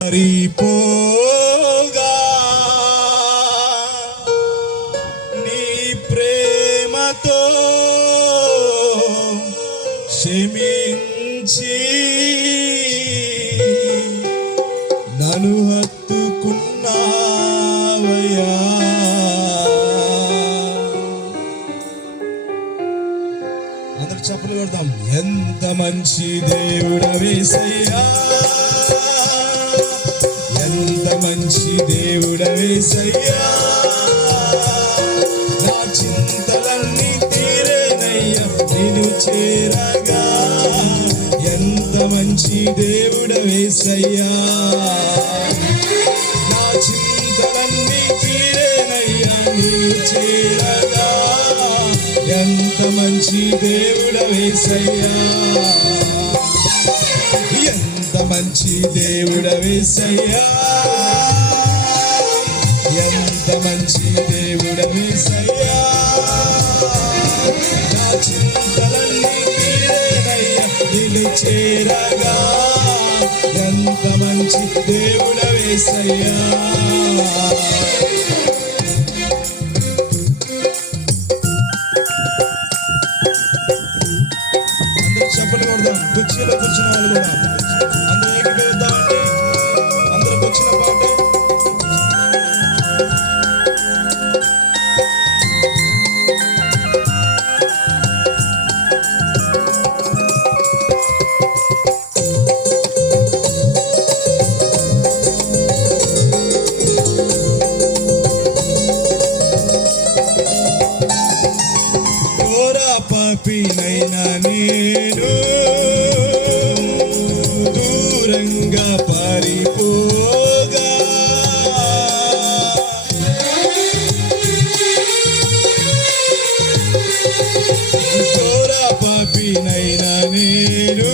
సరిపోగా నీ ప్రేమతో క్షమించి నన్ను హత్తుకున్నావయ్యా. అందరూ చప్పలు కొడదాం. ఎంత మంచి దేవుడవేసయ్యా, ఎంత మంచి దేవుడవేసయ్యా. నా చింతలన్నీ తీరేనయ్యా నిన్ను చేరగా. ఎంత మంచి దేవుడవేసయ్యా, నా చింతలన్నీ తీరేనయ్యా నిన్ను చేరగా. ఎంత మంచి దేవుడవేసయ్యా, ఎంత మంచి దేవుడవేసయ్యా, ఎంత మంచి దేవుడవేసయ్యా. నా చింతలన్నీ తీరేనయ్యా నిన్ను చేరగా. ఎంత మంచి దేవుడవేసయ్యా. అందరూ చప్పలు కొడదాం. కుర్చీలో కూర్చున్న వాళ్ళు కూడా అందరూ ఏకీభవిద్దామండి. అందరికి వచ్చిన పాట పాపినైనా నేను దూరంగా పారిపోగా. ఘోర పాపినైనా నేను